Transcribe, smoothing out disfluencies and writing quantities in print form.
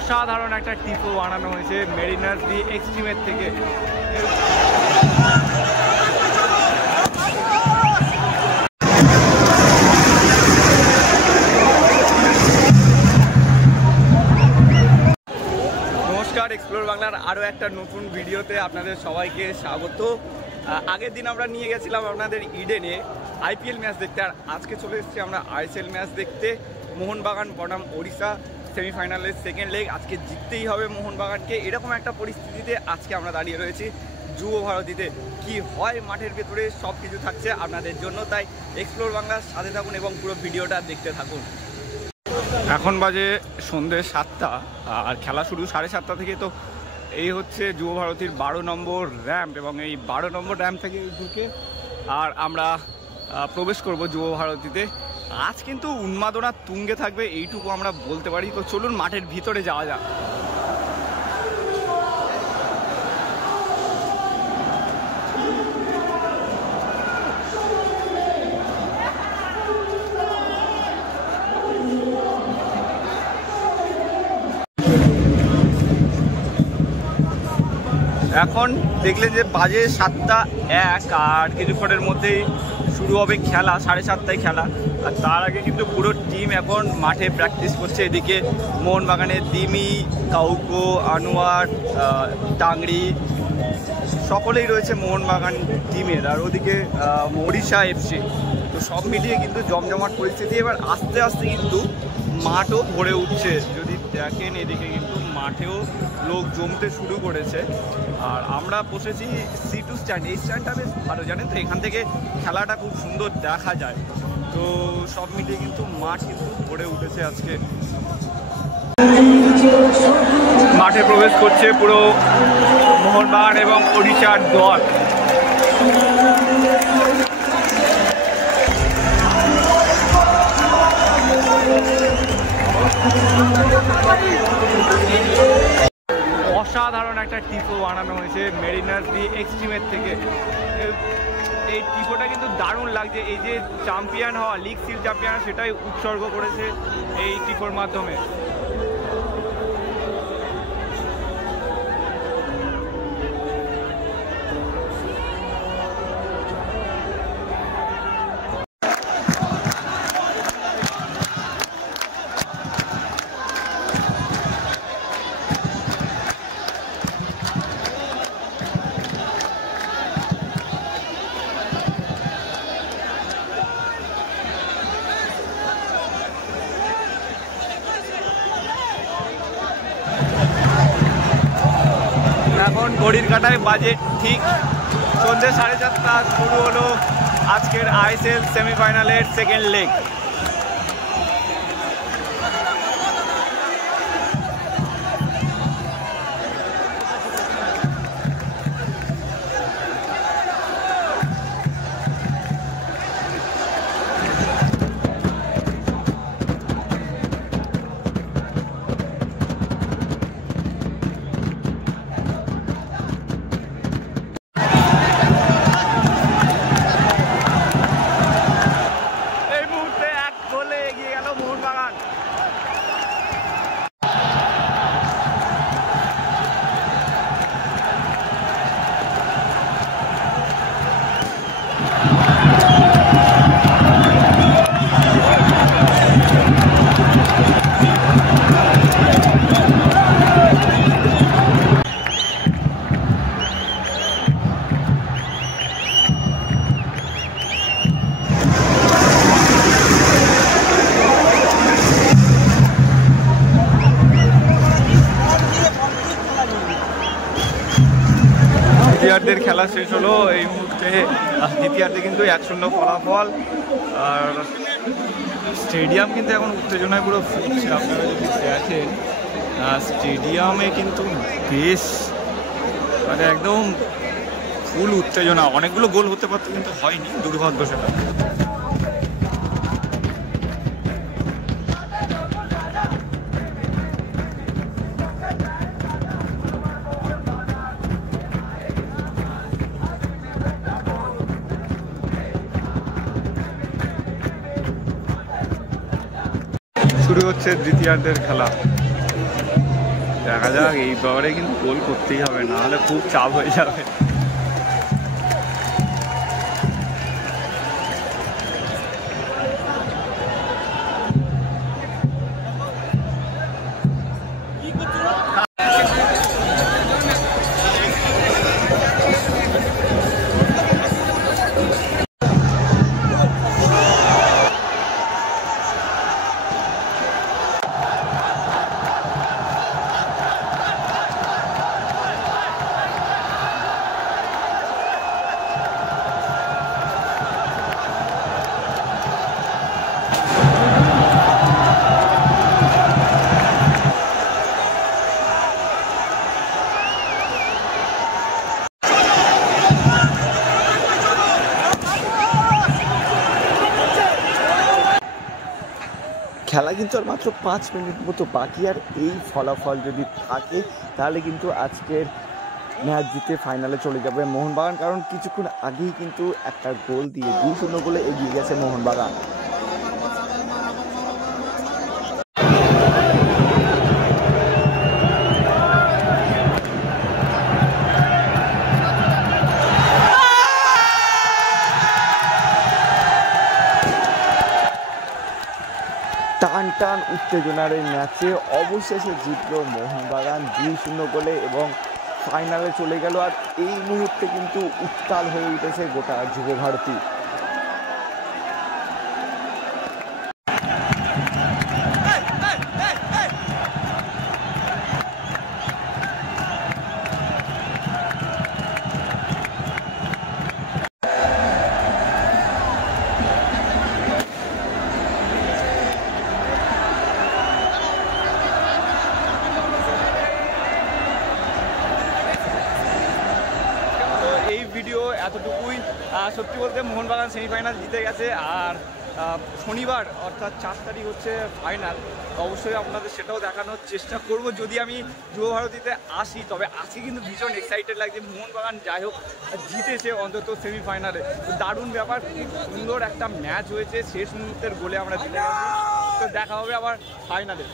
অসাধারণ একটা টিপো বানানো হয়েছে মেরিনার্স দি এক্সট্রিমের থেকে। নমস্কার, এক্সপ্লোর বাংলার আরও একটা নতুন ভিডিওতে আপনাদের সবাইকে স্বাগত। আগের দিন আমরা নিয়ে গেছিলাম আপনাদের ইডেনে আইপিএল ম্যাচ দেখতে, আর আজকে চলে এসেছি আমরা আইএসএল ম্যাচ দেখতে। মোহনবাগান বনাম ওড়িশা সেমিফাইনালের সেকেন্ড লেগ। আজকে জিততেই হবে মোহনবাগানকে। এরকম একটা পরিস্থিতিতে আজকে আমরা দাঁড়িয়ে রয়েছি যুব ভারতীতে। কি হয় মাঠের ভেতরে সব কিছু থাকছে আপনাদের জন্য, তাই এক্সপ্লোর বাংলার সাথে থাকুন এবং পুরো ভিডিওটা দেখতে থাকুন। এখন বাজে সন্ধ্যে 7টা আর খেলা শুরু 7:30 থেকে। তো এই হচ্ছে যুব ভারতীর 12 নম্বর র্যাম্প, এবং এই 12 নম্বর র্যাম্প থেকে ঢুকে আর আমরা প্রবেশ করব যুব ভারতীতে। আজ কিন্তু উন্মাদনা তুঙ্গে থাকবে, এইটুকু আমরা বলতে পারি। তো চলুন মাঠের ভিতরে যাওয়া যাক। এখন দেখলেন যে বাজে 7:01 আর কিছুক্ষণের মধ্যেই শুরু হবে খেলা। 7:30টায় খেলা, আর তার আগে কিন্তু পুরো টিম এখন মাঠে প্র্যাকটিস করছে। এদিকে মোহনবাগানের দিমি, কাউকো, আনোয়ার, টাংরি সকলেই রয়েছে মোহনবাগান টিমের, আর ওদিকে ওড়িশা এফসি। তো সব মিলিয়ে কিন্তু জমজমাট পরিস্থিতি। এবার আস্তে আস্তে কিন্তু মাঠও ভরে উঠছে। যদি দেখেন এদিকে কিন্তু মাঠেও লোক জমতে শুরু করেছে। আর আমরা বসেছি C2 স্ট্যান্ড। এই স্ট্যান্ডটা বেশ ভালো, জানেন তো, এখান থেকে খেলাটা খুব সুন্দর দেখা যায়। তো সব মিলিয়ে কিন্তু মাঠ কিন্তু ভরে উঠেছে আজকে। মাঠে প্রবেশ করছে পুরো মোহনবাগান এবং ওড়িশার দল। অসাধারণ একটা টিপো বানানো হয়েছে মেরিনার্স দি এক্সট্রিমের থেকে। এই টিপোটা কিন্তু দারুণ লাগছে। এই যে চ্যাম্পিয়ন হওয়া, লিগ সিল চ্যাম্পিয়ন, সেটাই উৎসর্গ করেছে এই টিপোর মাধ্যমে। এখন ঘড়ির কাঁটায় বাজে ঠিক সন্ধ্যে 4:30। শুরু হলো আজকের আইএসএল সেমিফাইনালের সেকেন্ড লেগ। দ্বিতীয়ার্ধের খেলা শেষ হলো এই মুহূর্তে। দ্বিতীয়ার্ধে কিন্তু 1-0 ফলাফল। আর স্টেডিয়াম কিন্তু এখন উত্তেজনায় পুরো ফুটছে। আপনারা যদি দেখেন স্টেডিয়ামে কিন্তু বেশ মানে একদম ফুল উত্তেজনা। অনেকগুলো গোল হতে পারতো কিন্তু হয়নি, দুর্ভাগ্য সেটা। শুরু হচ্ছে দ্বিতীয়ার্ধের খেলা। দেখা যাক, এইবারে কিন্তু গোল করতেই হবে, নাহলে খুব চাপ হয়ে যাবে। খেলা কিন্তু আর মাত্র 5 মিনিট মতো বাকি, আর এই ফলাফল যদি থাকে তাহলে কিন্তু আজকের ম্যাচ জিতে ফাইনালে চলে যাবে মোহনবাগান। কারণ কিছুক্ষণ আগেই কিন্তু একটা গোল দিয়ে 2-0 গোলে এগিয়ে গেছে মোহনবাগান। টান টান উত্তেজনার এই ম্যাচে অবশেষে জিতল মোহনবাগান 2-0 গোলে এবং ফাইনালে চলে গেল। আর এই মুহূর্তে কিন্তু উত্তাল হয়ে উঠেছে গোটা যুবভারতী। ভিডিও এতটুকুই। সত্যি বলতে মোহনবাগান সেমিফাইনাল জিতে গেছে, আর শনিবার অর্থাৎ 4 তারিখ হচ্ছে ফাইনাল। অবশ্যই আপনাদের সেটাও দেখানোর চেষ্টা করব। যদি আমি যুবভারতীতে আসি, তবে আসি কিন্তু ভীষণ এক্সাইটেড লাগছে। মোহনবাগান যাই হোক জিতেছে অন্তত সেমিফাইনালে, দারুণ ব্যাপার। খুব সুন্দর একটা ম্যাচ হয়েছে, শেষ মুহূর্তের গোলে আমরা জিতে গেছি। তো দেখা হবে আবার ফাইনালে।